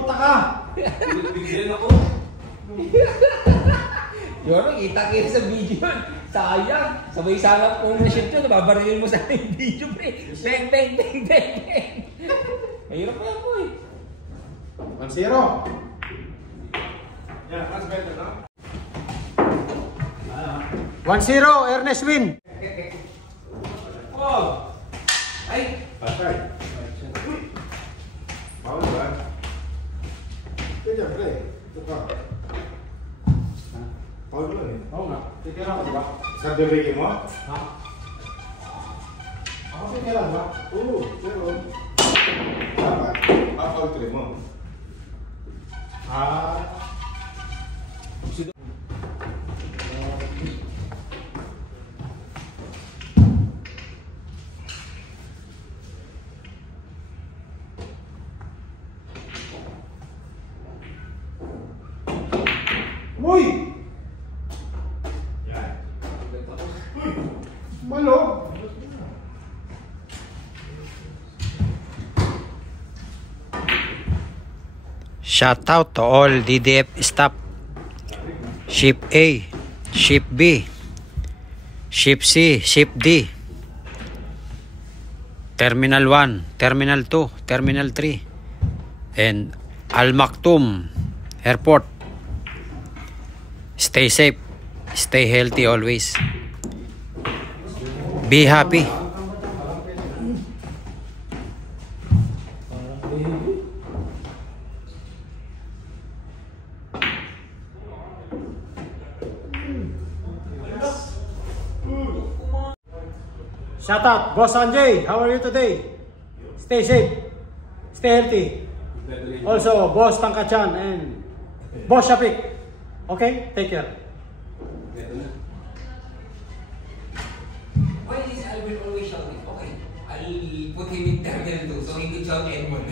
puta ka! Bigyan ako. Yoro, kita-kita sa video. Sayang. Sabay sarap ownership yun. Nababarilin mo sa aking video, pre. Bang, bang, bang, bang, bang. Mahirap pa yan po eh. 1-0. Yeah, that's better, no? 1-0, Ernest win. Oh! Ay! Patay. Uy! Bawal ba? Kaya, pre. Ito ka. Bawal ba eh? Oo nga. Titira ka diba? Sa debeke mo? Ha? Ako titira ba? Oo, pero... Dapat. Bawal tre mo. Ah... Uy! Yan. Uy! Malo! Shout out to all DDF staff. Ship A, Ship B, Ship C, Ship D, Terminal 1, Terminal 2, Terminal 3, and Al Maktoum Airport. Stay safe, stay healthy always. Be happy. Shout out, Boss Sanjay. How are you today? Stay safe, stay healthy. Also, Boss Tangkachan and Boss Shapik. Okay, take care. Why is Albert always shouting? Okay, I'll put him in Terminal 2 so he could shout anyone.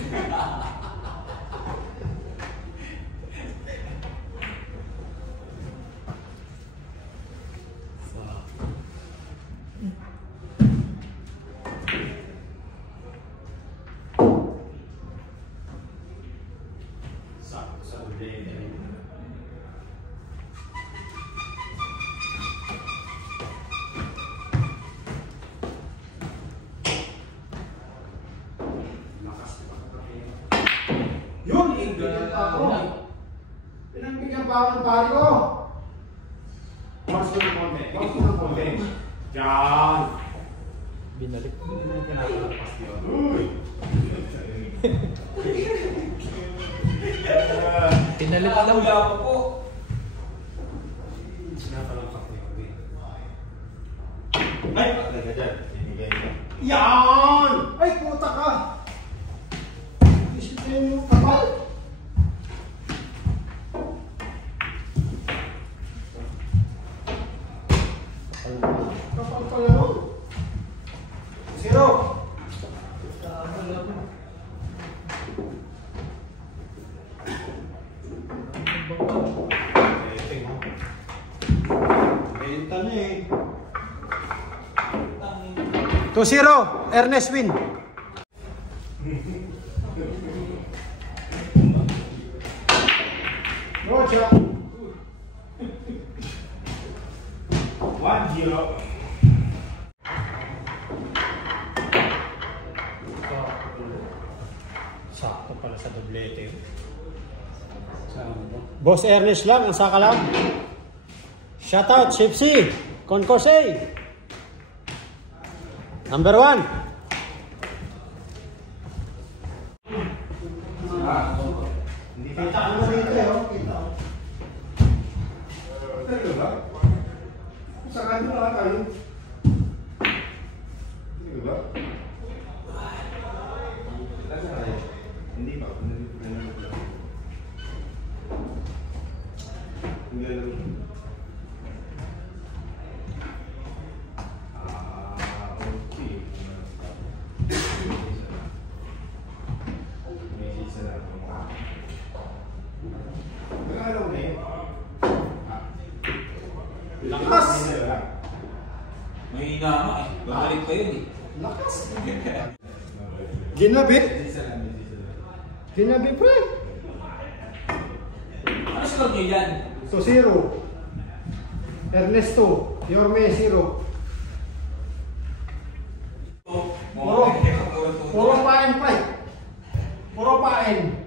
Yun, pinangbigyan pa ako. Pinangbigyan pa ako ng pari ko. Mas ko ng konti. Mas ko ng konti. Diyan. Binalik. Uy! Tinalik pa lang. Wala po. Ay! Talaga dyan. Yan! Ay, puta ka! Isipin mo kapal! Kapal pala nun. 0! Benta na eh. 2-0, Ernest win. Roger. 1-0. Sakto pala sa doblete. Boss Ernest lang, ang saka lang. Shout out, Chip C, Concourse A. Number 1. Hindi kita ka naman dito eh. Kita. Talaga ba? Sa kanto na tayo. Hindi ba? Hindi ba? Hindi lang. Lakas! May hinama eh. Babalik pa yun eh. Lakas! Ginabi? Ginabi, pre! Sunod nyo yan. So 0. Ernesto, Yorme 0. Puro pain, pre. Puro pain.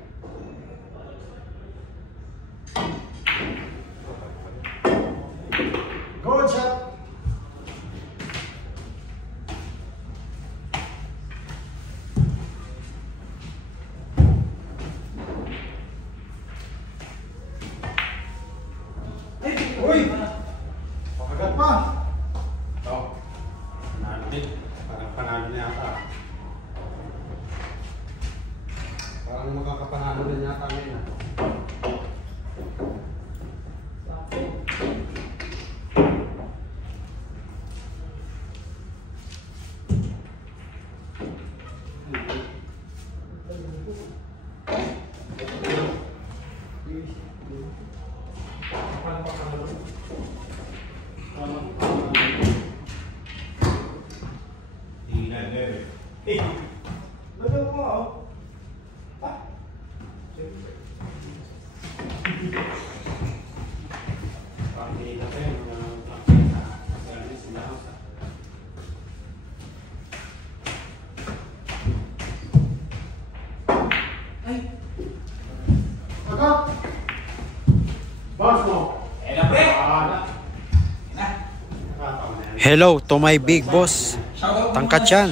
Good shot. Uy! Pakagat pa. Ito. Panalo din. Parang panalo niya yata. Parang makakapanalo din yata ngayon. Hello to my big boss, Tangkachan,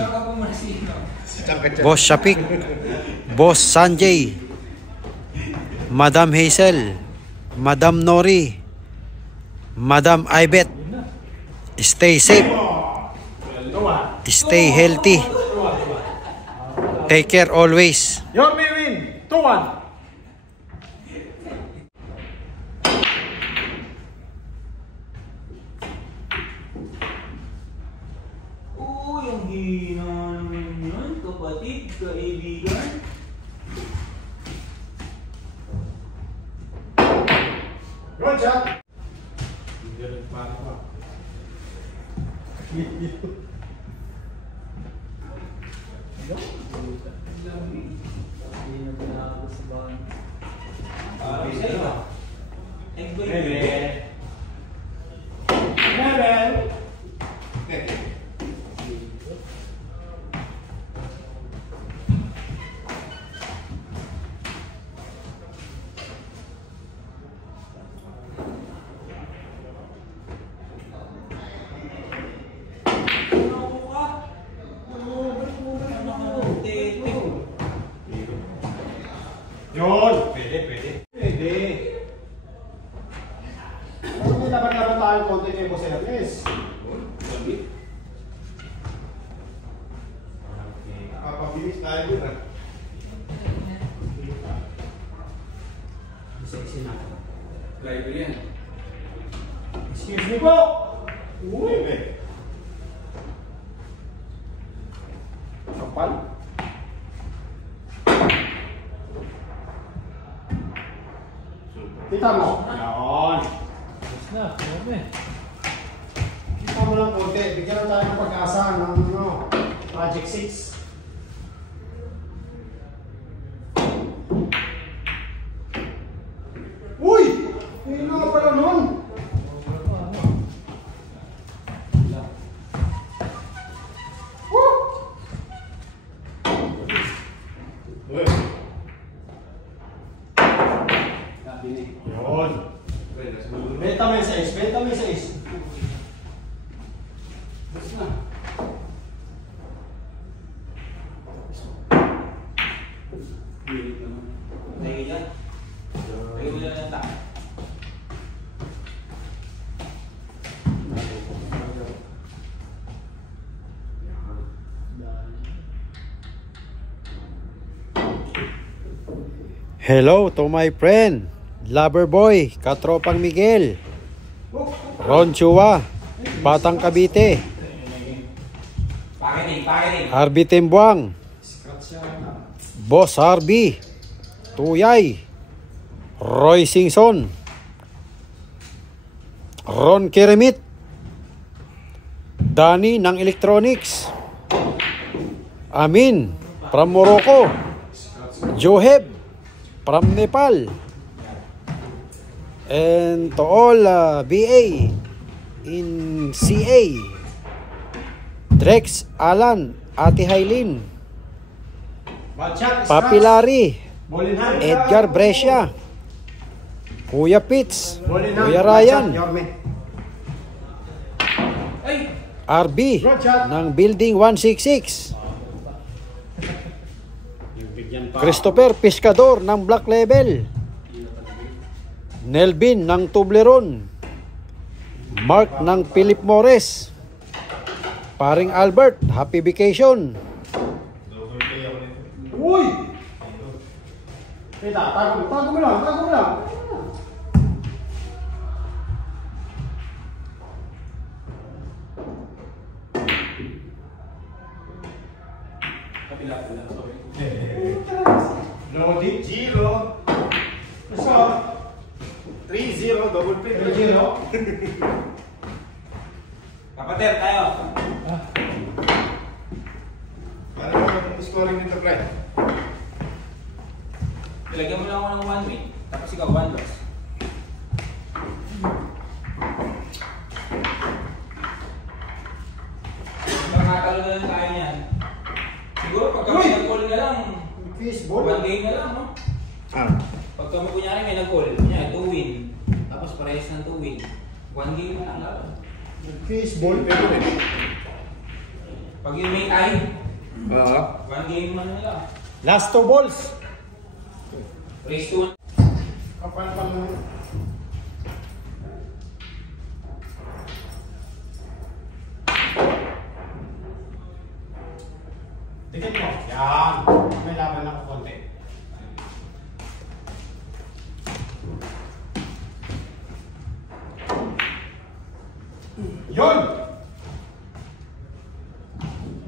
Boss Shapik, Boss Sanjay, Madam Hazel, Madam Nori, Madam Ibet. Stay safe, stay healthy, take care always. Yorme win. 2-1. Yung hina naman yun, kapatid, kaibigan. Good shot. Yun. Pwede. Ano may laban-laban tayong konti kay Boss Ernest? Nakapabilis tayo dun ah. Sexy na. Driver yan. Excuse me po. Bebe. Kapal. Kita mo. Yan. Kita mo lang konti. Bigyan tayo ng pag-asa ng Magic 6. Uy! Hindi na nga pala nun. Yun. Benta mo yung 6. Benta mo yung 6. Basta na. Hello to my friend, Lover Boy, Katropang Miguel, Ron Chua, Batang Cavite, Harvey Tembuang, Boss Harvey, Tuyay, Roy Singson, Ron Keremit, Danny ng Electronics, Amin from Morocco, Joheb from Nepal, And to all BA in CA, Drex, Alan, Ate Hailin, Papi Larry, Edgar Brescia, Kuya Pitts, Kuya Ryan, RB ng Building 166, Christopher Pescador ng Black Label, Nelvin ng Toblerone, Mark ng Philip Morris, Paring Albert, Happy Vacation. Uy! Kita, tago mo lang. Loaded. 0. Let's go. 3-0, double pick. 3-0. Kapatid, tayo. Ano yung scoring nito, Fred? Ilagyan mo lang ako ng 1 win. Tapos ikaw 1 loss. Makakalo na lang tayo niyan. Siguro pagka may nag-call ka lang, 1 game na lang, no? Pagka mo kunyari may nag-call, kunyari 2 win. Tapos parehas ng 2 win. 1 game na lang lang. Fishball. Pag yun may tie, 1 game man nila. Last 2 balls. Race 2. Kapal pa mo. Dikit mo. Yan. May laban ako konti. Yun!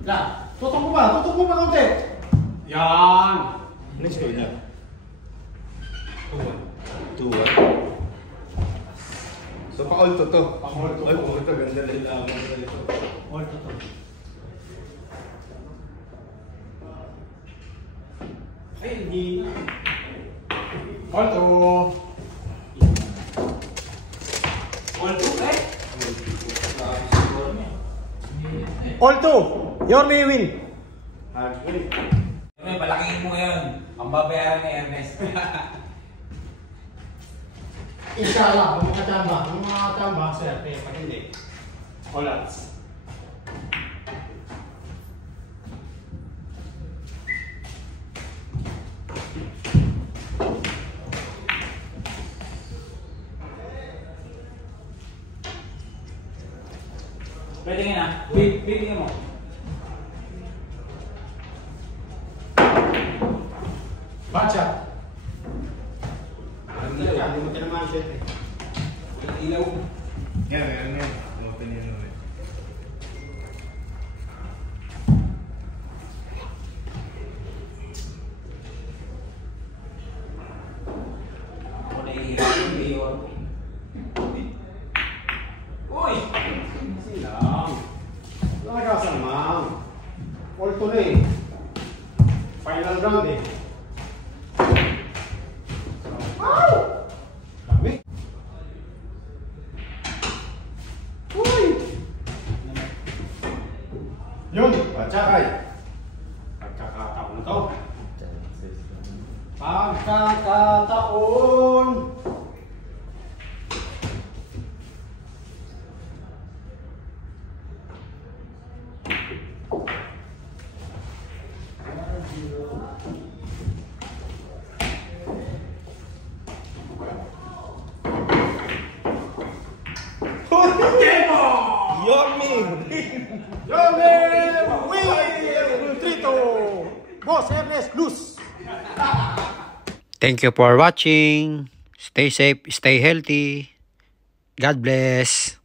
Yan. Tutok mo ba konti? Yan. Next score niya. 2-1. So, pa-all to to. Pa-all to to. Ay, pumunta. Ganda rin lang. All to to. Ay, hindi na. All to. All 2, eh? All to. Your may win. May palaking mo ngayon. Ang babayaran ni Ernest. Inshallah, ang mga tamba, swerte. Pag hindi, all odds. Pwede nga na. Bibigyan mo. Bacha. Ang ilaw. Hindi mo tinamaan siya. Ang ilaw. Yan. Open yun naman. Ako nahihirap yung mayor. Uy! Silang. Lagasan, ma'am. All to na eh. Final round eh. Wow! Dami. Uy! Yun, batsakay. Pagkakataon to. Pagkakataon. Boss Ernest Luz. Thank you for watching. Stay safe, stay healthy. God bless.